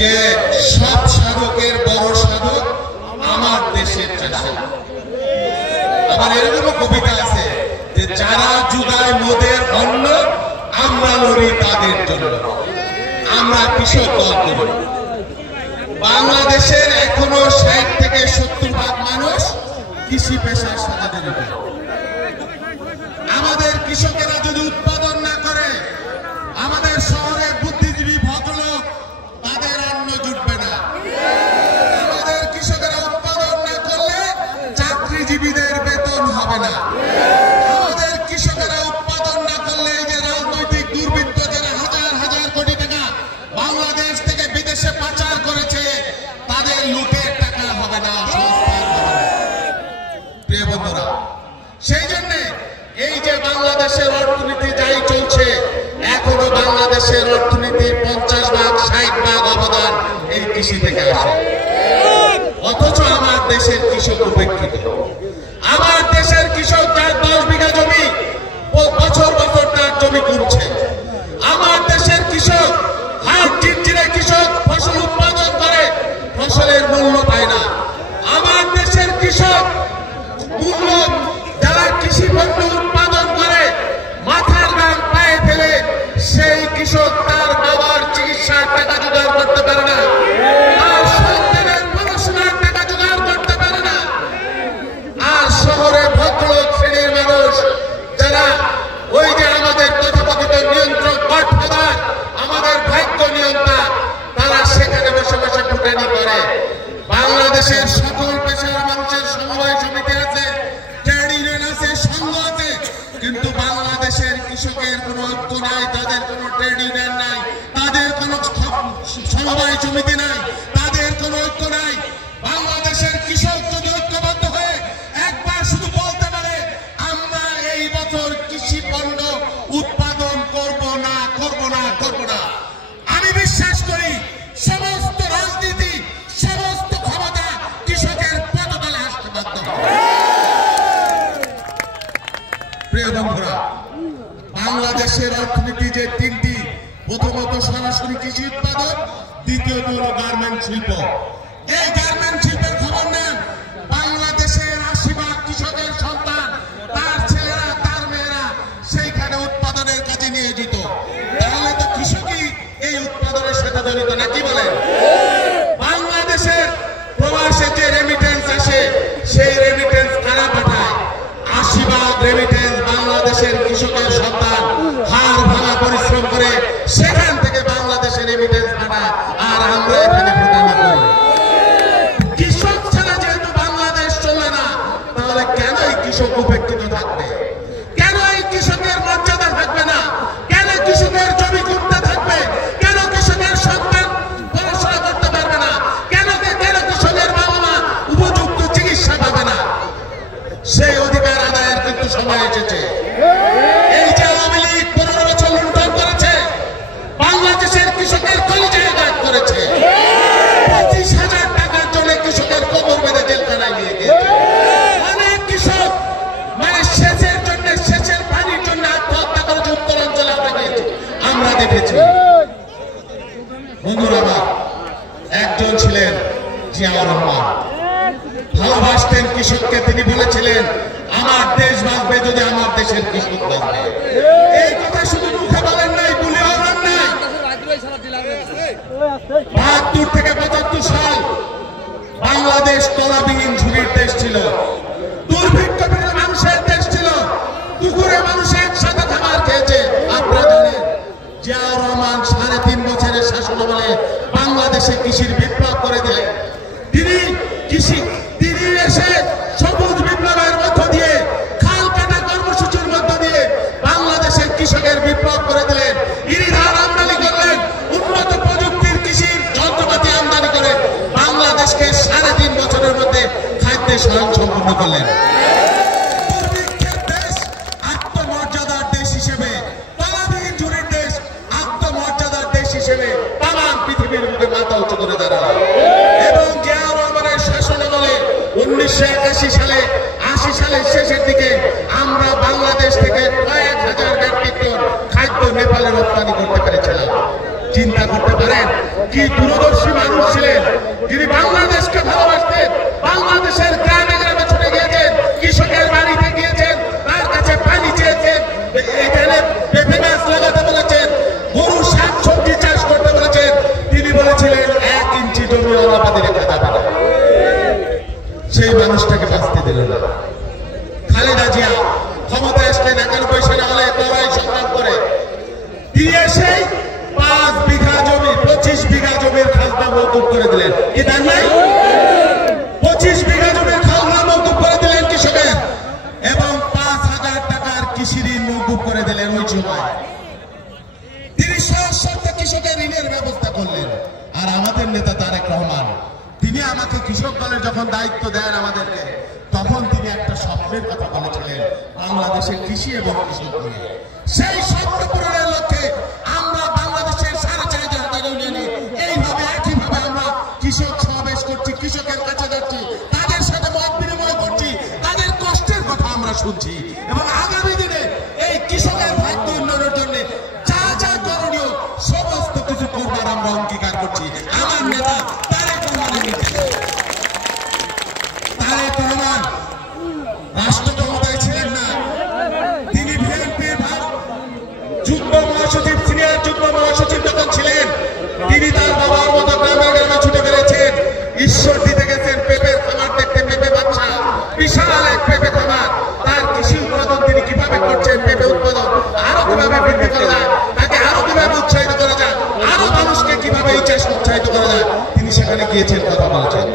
যে সব সাধকের বড় সাধক আমার দেশের চাষি। আবার এরকম কবিতা আছে যে যারা জুগায় মোদের অন্ন আমরা লড়ি তাদের জন্য। আমরা কৃষক দল করি। বাংলাদেশের এখনো 60 থেকে 70% মানুষ কৃষি পেশার সাথে জড়িত। আমাদের কৃষকেরা যদি উৎপাদন না করে, আমাদের শহরে বুদ্ধিজীবী ভদ্রলোক তাদের অন্ন জুটবে না। আমাদের কৃষকেরা উৎপাদন না করলে চাকরিজীবীদের বেতন হবে না। আমাদের কৃষকেরা উৎপাদন না করলে এই যে রাজনৈতিক দুর্বৃত্ত যারা হাজার হাজার কোটি টাকা বাংলাদেশ থেকে বিদেশে পাচার করেছে তাদের লুটের টাকা হবে না, সংস্থান হবে না। প্রিয় বন্ধুরা, সেই জন্য এই যে বাংলাদেশের অর্থনীতি যাই চলছে, এখনো বাংলাদেশের অর্থনীতির 50% 60% অবদান এই কৃষি থেকে আসে। অথচ আমার দেশের কৃষক উপেক্ষিত। আমার দেশের কৃষক যার 10 বিঘা জমি বছর বছর তার জমি কমছে। আমার দেশের কৃষক হাট চিরচিরে কৃষক ফসল উৎপাদন করে, ফসলের মূল্য পায় না। আমার দেশের কৃষক মূল্য যারা কৃষি পণ্য উৎপাদন করে মাথার ঘাম পায়ে ফেলে, সেই কৃষক তার বাবার চিকিৎসার টাকা জোগাড় করতে পারে না, আর সন্তানের পড়াশোনার টাকা জোগাড় করতে পারে না। আর শহরে ভদ্রলোক শ্রেণীর মানুষ যারা ওই যে আমাদের তথাকথিত নিয়ন্ত্রক গডফাদার, আমাদের ভাগ্য নিয়ন্ত্রা, তারা সেখানে বসে বসে ফুটানি করে। বাংলাদেশের সকল পেশার মানুষের সমবায় সমিতি আছে, ট্রেড ইউনিয়ন আছে, সংঘ আছে, কিন্তু বাংলাদেশের কৃষকের কোনো ঐক্য নাই, তাদের কোনো ট্রেড ইউনিয়ন নাই, তাদের কোনো সমবায় সমিতি নাই, তাদের কোনো ঐক্য নাই। বাংলাদেশের কৃষক যদি ঐক্যবদ্ধ হয়ে একবার শুধু বলতে পারে আমরা এই বছর কৃষি পণ্য উৎপাদন করব না, করব না, করব না, আমি বিশ্বাস করি সমস্ত রাজনীতি, সমস্ত ক্ষমতা কৃষকের পদতলে আসতে বাধ্য হবে। প্রিয় বন্ধুরা, বাংলাদেশের অর্থনীতি যে তিনটি, প্রথমত সরাসরি কৃষি উৎপাদন, দ্বিতীয়ত হল গার্মেন্ট শিল্প। এই গার্মেন্ট শিল্পের খবর নেন, বাংলাদেশের 80% কৃষকের সন্তান, তার ছেলেরা, তার মেয়েরা সেইখানে উৎপাদনের কাজে নিয়োজিত। তাহলে তো কৃষকই এই উৎপাদনের সাথে জড়িত, নাকি বলেন? বাংলাদেশের প্রবাসে যে রেমিটেন্স আসে, সেই রেমিটেন্স কারা পাঠায়? 80% রেমিটেন্স বাংলাদেশের কৃষকের সন্তান হাড় ভাঙা পরিশ্রম করে সেখান থেকে বাংলাদেশের রেমিটেন্স পাঠায়, আর আমরা এখানে ফুটানি করি। কৃষক ছাড়া যেহেতু বাংলাদেশ চলে না, তাহলে কেন এই কৃষক উপেক্ষিত থাকবে? কেন এই কৃষকের মর্যাদা থাকবে না? কেন কৃষকের জমি করতে থাকবে? কেন কৃষকের সন্তান পড়াশোনা করতে পারবে না? কেন কৃষকের বাবা মা উপযুক্ত চিকিৎসা পাবে না? সেই অধিকার আদায়ের কিন্তু সময় এসেছে। এই যে আওয়ামী লীগ 15 বছর লুণ্ঠন করেছে, বাংলাদেশের কৃষকের কলিজায় আঘাত করেছে। 25,000 টাকার জন্য কৃষকের কোমর বেঁধে জেলখানায় নিয়ে গিয়েছে। অনেক কৃষক মানে সেচের জন্য, সেচের পানির জন্য আত্মহত্যা করেছে উত্তরাঞ্চলে, আমরা দেখেছি। বন্ধুরা আমার, একজন ছিলেন জিয়াউর রহমান, ভালোবাসতেন কৃষককে। তিনি বলেছিলেন আমার দেশ বাঁচবে যদি আমার দেশের কৃষক বাঁচবে। এই কথা শুধু মুখে বলেন নাই, বলে বলেন নাই। 72 থেকে 75 সাল বাংলাদেশ তলাবিহীন ঝুড়ির দেশ ছিল, দুর্ভিক্ষ মানুষের দেশ ছিল, পুকুরে মানুষ একসাথে খাবার খেয়েছে। আপনারা জানেন জিয়াউর রহমান 3.5 বছরের শাসনামলে বাংলাদেশে কৃষির বিপ্লব করে দেয়। তিনি এসে সবুজ বিপ্লবের মধ্য দিয়ে, খাল কাটা কর্মসূচির মধ্য দিয়ে বাংলাদেশের কৃষকের বিপ্লব করে দিলেন। ইরিধান আমদানি করলেন, উন্নত প্রযুক্তির কৃষির যন্ত্রপাতি আমদানি করে বাংলাদেশকে 3.5 বছরের মধ্যে খাদ্যে স্বয়ংসম্পূর্ণ করলেন। দুর্ভিক্ষের দেশ আত্মমর্যাদার দেশ হিসেবে, তলাবিহীন ঝুড়ির দেশ আত্মমর্যাদার দেশ হিসেবে তাম পৃথিবীর মুখে মাথা উঁচু করে দাঁড়ায়। এবং জিয়াউর রহমানের শাসনামলে 1981 সালে 80 সালের শেষের দিকে আমরা বাংলাদেশ থেকে কয়েক হাজার মেট্রিক টন খাদ্য নেপালে রপ্তানি করতে পেরেছিলাম। চিন্তা করতে পারেন কি দূরদর্শী মানুষ ছিলেন, যিনি বাংলাদেশকে ভালোবাসতেন, বাংলাদেশের গ্রামে গ্রামে ছুটে গিয়েছেন, কৃষকের বাড়িতে গিয়েছেন, তার কাছে পানি চেয়েছেন, এখানে পেঁপে গাছ লাগাতে বলেছেন, গরু শাক সবজি চাষ করতে বলেছেন। তিনি বলেছিলেন 1 ইঞ্চি জমি অনাবাদী রেখা যাবে না। সেই মানুষটাকে বাঁচতে দিল না। খালেদা জিয়া ক্ষমতা আসলেন 91 সালে হলে লড়াই সংগ্রাম করে তিনি এসে 5 বিঘা জমি 25 বিঘা জমির খাজনা মওকুফ করে দিলেন। কি তাই নাই? 25 বিঘা জমির খাজনা মওকুফ করে দিলেন কৃষকের, এবং 5,000 টাকার কৃষি ঋণ মওকুফ করে দিলেন ওই সময়। তিনি সশর্ত কৃষকের ঋণের ব্যবস্থা করলেন। আর আমাদের নেতা তারেক রহমান, তিনি আমাকে কৃষক দলের যখন দায়িত্ব দেন আমাদেরকে, তখন তিনি একটা স্বপ্নের কথা বলেছিলেন বাংলাদেশের কৃষি এবং কৃষক নিয়ে। সেই স্বপ্ন পূরণের লক্ষ্যে আমরা বাংলাদেশের 4,500 ইউনিয়নে এইভাবে একইভাবে আমরা কৃষক সমাবেশ করছি, কৃষকের কাছে যাচ্ছি, তাদের সাথে মত বিনিময় করছি, তাদের কষ্টের কথা আমরা শুনছি, এবং আগামী দিনে এই কৃষকের ভাগ্য উন্নয়নের জন্য যা যা করণীয় সমস্ত কিছু করবার আমরা অঙ্গীকার করছি। আমার নেতা তারেক রহমান রাষ্ট্র ক্ষমতায় ছিলেন না, তিনি বিএনপির যুগ্ম মহাসচিব, সিনিয়র যুগ্ম মহাসচিব যখন ছিলেন, তিনি তার বাবার মতো গ্রামে গ্রামে ছুটে বেড়েছেন, ঈশ্বর দিতে গেছেন পেঁপের খামার দেখতে, পেঁপে বাচ্চা বিশাল এক পেঁপে খামার। তার কৃষি উৎপাদন তিনি কিভাবে করছেন, পেঁপে উৎপাদন আরো কিভাবে বৃদ্ধি করা যায়, তাকে আরো কিভাবে উৎসাহিত করা যায়, আরো মানুষকে কিভাবে এই চাষ উৎসাহিত করা যায়, তিনি সেখানে গিয়েছেন, কথা বলেছেন।